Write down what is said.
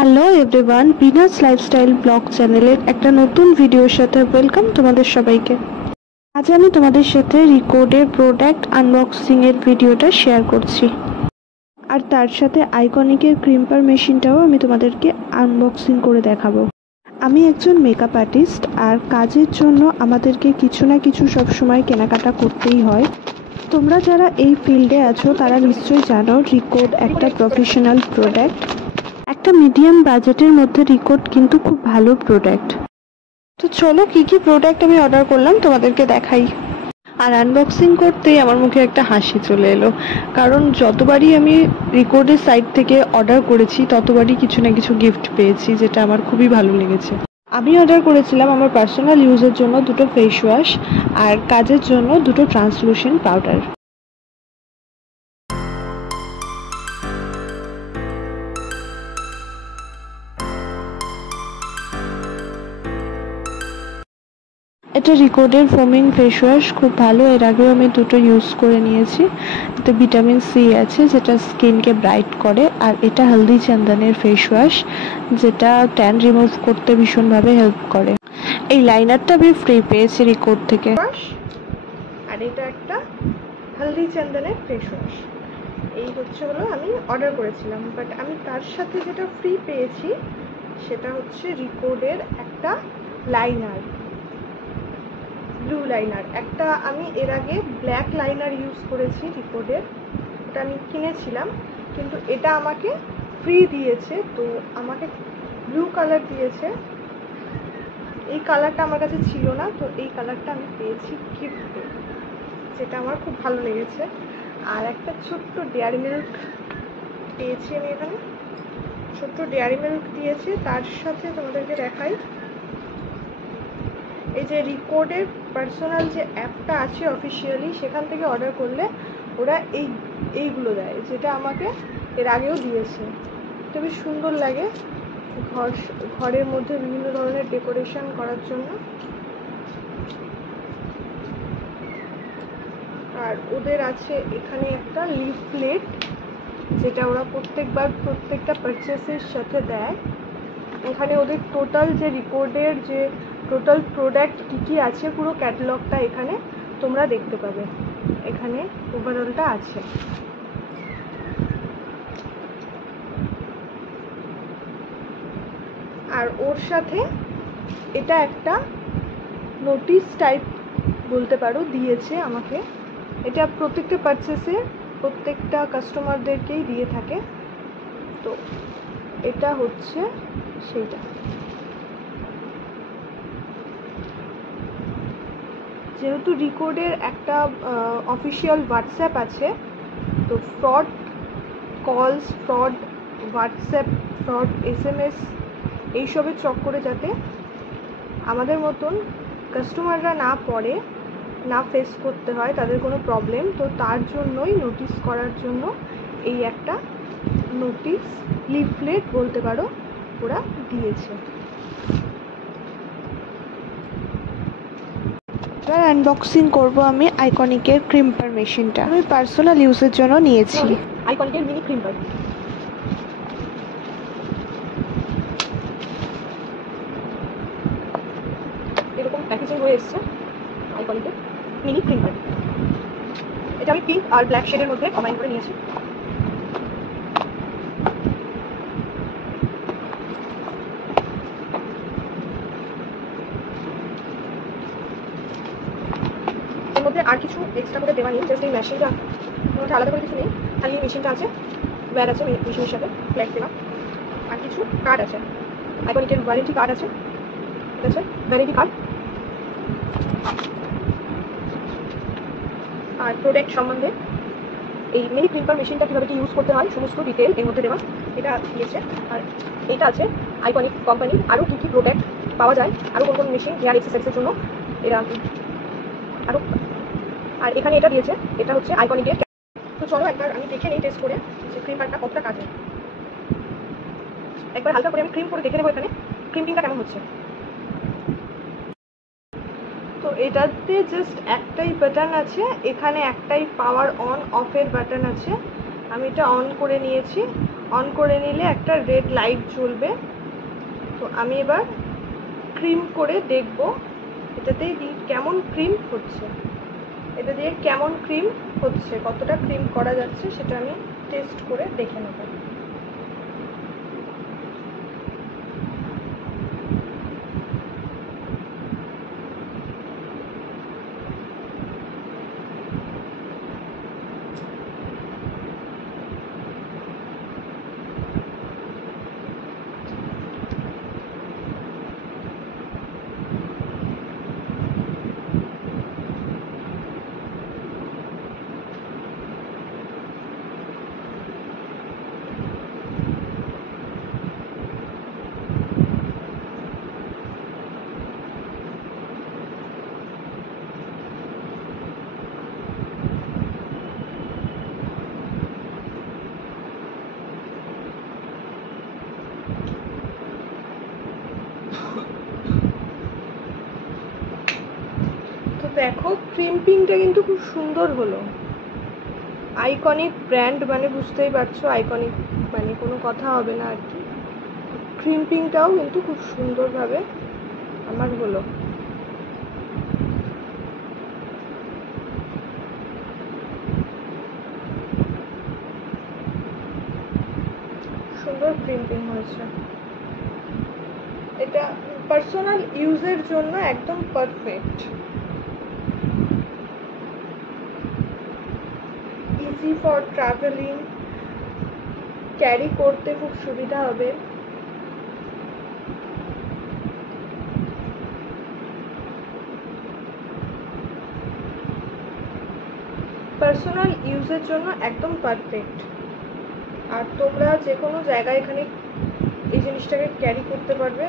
Hello everyone, Binas lifestyle blog চ্যানেলের একটা নতুন ভিডিওর সাথে ওয়েলকাম তোমাদের সবাইকে। আজ আমি তোমাদের সাথে রিকোডের প্রোডাক্ট আনবক্সিং এর ভিডিওটা শেয়ার করছি, আর তার সাথে আইকনিকের ক্রিম্পার মেশিনটাও আমি তোমাদেরকে আনবক্সিং করে দেখাবো। আমি একজন মেকআপ আর্টিস্ট, আর কাজের জন্য আমাদেরকে কিছু না কিছু সবসময় কেনাকাটা করতেই হয়। তোমরা যারা এই ফিল্ডে আছো তারা নিশ্চয়ই জানো রিকোড একটা প্রফেশনাল প্রোডাক্ট। একটা মিডিয়াম বাজেটের মধ্যে রিকোড কিন্তু খুব ভালো প্রোডাক্ট। তো চলো কি কি প্রোডাক্ট আমি অর্ডার করলাম তোমাদেরকে দেখাই। আর আনবক্সিং করতেই আমার মুখে একটা হাসি চলে এলো, কারণ যতবারই আমি রিকোডের সাইট থেকে অর্ডার করেছি ততবারই কিছু না কিছু গিফট পেয়েছি, যেটা আমার খুবই ভালো লেগেছে। আমি অর্ডার করেছিলাম আমার পার্সোনাল ইউজের জন্য দুটো ফেস ওয়াশ, আর কাজের জন্য দুটো ট্রান্সলুসেন্ট পাউডার। এটা রিকোডের ফোমিং ফেস ওয়াশ, খুব ভালো। এর আগেও আমি দুটো ইউজ করে নিয়েছি। এতে ভিটামিন সি আছে যেটা স্কিনকে ব্রাইট করে, আর এটা হলদি চন্দনের ফেস ওয়াশ যেটা ট্যান রিমুভ করতে ভীষণভাবে হেল্প করে। এই লাইনারটা আমি ফ্রি পেয়েছি রিকোড থেকে। আর এটা একটা হলদি চন্দনের ফেস ওয়াশ, এই হলো আমি অর্ডার করেছিলাম। বাট আমি তার সাথে যেটা ফ্রি পেয়েছি সেটা হচ্ছে রিকোডের একটা লাইনার, ব্লু লাইনার। একটা আমি এর আগে ব্ল্যাক লাইনার ইউজ করেছি রিকোডের, ওটা আমি কিনেছিলাম, কিন্তু এটা আমাকে ফ্রি দিয়েছে। তো আমাকে ব্লু কালার দিয়েছে, এই কালারটা আমার কাছে ছিল না, তো এই কালারটা আমি পেয়েছি গিফটে, যেটা আমার খুব ভালো লেগেছে। আর একটা ছোট্ট ডেয়ারি মিল্ক পেয়েছি আমি এখানে, ছোট্ট ডেয়ারি মিল্ক দিয়েছে। তার সাথে তোমাদেরকে দেখাই, এই যে রিকোডের পার্সোনাল যে অ্যাপটা আছে অফিসিয়ালি, সেখান থেকে অর্ডার করলে ওরা এইগুলো দেয়, যেটা আমাকে এর আগেও দিয়েছে। এটা বেশ সুন্দর লাগে ঘরের মধ্যে বিভিন্ন ধরনের ডেকোরেশন করার জন্য। আর ওদের আছে এখানে একটা লিফলেট, যেটা ওরা প্রত্যেকটা পারচেসের সাথে দেয়। এখানে ওদের টোটাল যে রিকোডের যে টোটাল প্রোডাক্ট কী কী আছে পুরো ক্যাটালগটা এখানে তোমরা দেখতে পাবে, এখানে ওভারঅলটা আছে। আর ওর সাথে এটা একটা নোটিশ টাইপ বলতে পারো দিয়েছে আমাকে। এটা প্রত্যেকটা পারচেসে প্রত্যেকটা কাস্টমারদেরকেই দিয়ে থাকে। তো এটা হচ্ছে সেইটা। যেহেতু রিকোডের একটা অফিসিয়াল হোয়াটসঅ্যাপ আছে, তো ফ্রড কলস, ফ্রড হোয়াটসঅ্যাপ, ফ্রড SMS এইসবের চক্করে যাতে আমাদের মতন কাস্টমাররা না ফেস করতে হয় তাদের কোনো প্রবলেম, তো তার জন্যই নোটিশ করার জন্য এই একটা নোটিশ লিফলেট বলতে পারো ওরা দিয়েছে। এবার আনবক্সিং করব আমি আইকনিকের ক্রিম্পার মেশিনটা। আমি পার্সোনাল ইউজের জন্য নিয়েছি আইকনিকের মিনি ক্রিম্পার। এরকম প্যাকেজিং হয়ে এসছে আইকনিকের মিনি ক্রিম্পার। এটা আমি পিঙ্ক আর ব্ল্যাক শেডের মধ্যে কম্বাইন করে নিয়েছি। এর মধ্যে আর কিছু এক্সট্রা করে দেওয়া নেই, জাস্ট এই মেশিনটা মধ্যে আলাদা করে কিছু নেই, খালি এই মেশিনটা আছে, ওয়্যার আছে মেশিনের সাথে ফ্ল্যাগ দেওয়া, আর কিছু কার্ড আছে। আইকনিকের ওয়ারেন্টি কার্ড আছে, ঠিক আছে, ওয়ারেন্টি কার্ড, আর প্রোডাক্ট সম্বন্ধে এই মিনি ক্রিম্পার মেশিনটা কীভাবে কি ইউজ করতে হয় সমস্ত ডিটেল এর মধ্যে দেওয়া, এটা দিয়েছে। আর এটা আছে আইকনিক কোম্পানি আরও কী কী প্রোডাক্ট পাওয়া যায়, আরও কোন কোন মেশিন হেয়ার এক্সারসাইজের জন্য এরা আরও। আর এখানে এটা দিয়েছে, এটা হচ্ছে আইকনিকের। তো চলো একবার আমি দেখে নিই টেস্ট করে যে ক্রিম্পারটা কতটা কাজে। একবার হালকা করে আমি ক্রিম করে দেখে নেবো এখানে ক্রিমটিংটা কেমন হচ্ছে। তো এটাতে জাস্ট একটাই বাটন আছে, এখানে একটাই পাওয়ার অন অফের বাটন আছে। আমি এটা অন করে নিয়েছি, অন করে নিলে একটা রেড লাইট জ্বলবে। তো আমি এবার ক্রিম করে দেখব এটাতে কেমন ক্রিম হচ্ছে, এটা দিয়ে কেমন ক্রিম হচ্ছে, কতটা ক্রিম করা যাচ্ছে সেটা আমি টেস্ট করে দেখে নেব। তো দেখো ক্রিম্পিংটা কিন্তু খুব সুন্দর হলো। আইকনিক ব্র্যান্ড মানে বুঝতেই পারছো, আইকনিক মানে কোনো কথা হবে না আর কি। ক্রিম্পিংটাও কিন্তু খুব সুন্দরভাবে আমার হলো। সুন্দর ক্রিম্পিং হয়েছে। এটা পার্সোনাল ইউজের জন্য একদম perfect. Easy for travelling, carry করতে খুব সুবিধা হবে। পার্সোনাল ইউজের জন্য একদম পারফেক্ট। আর তোমরা যে কোনো জায়গায় এখানে এই জিনিসটাকে ক্যারি করতে পারবে।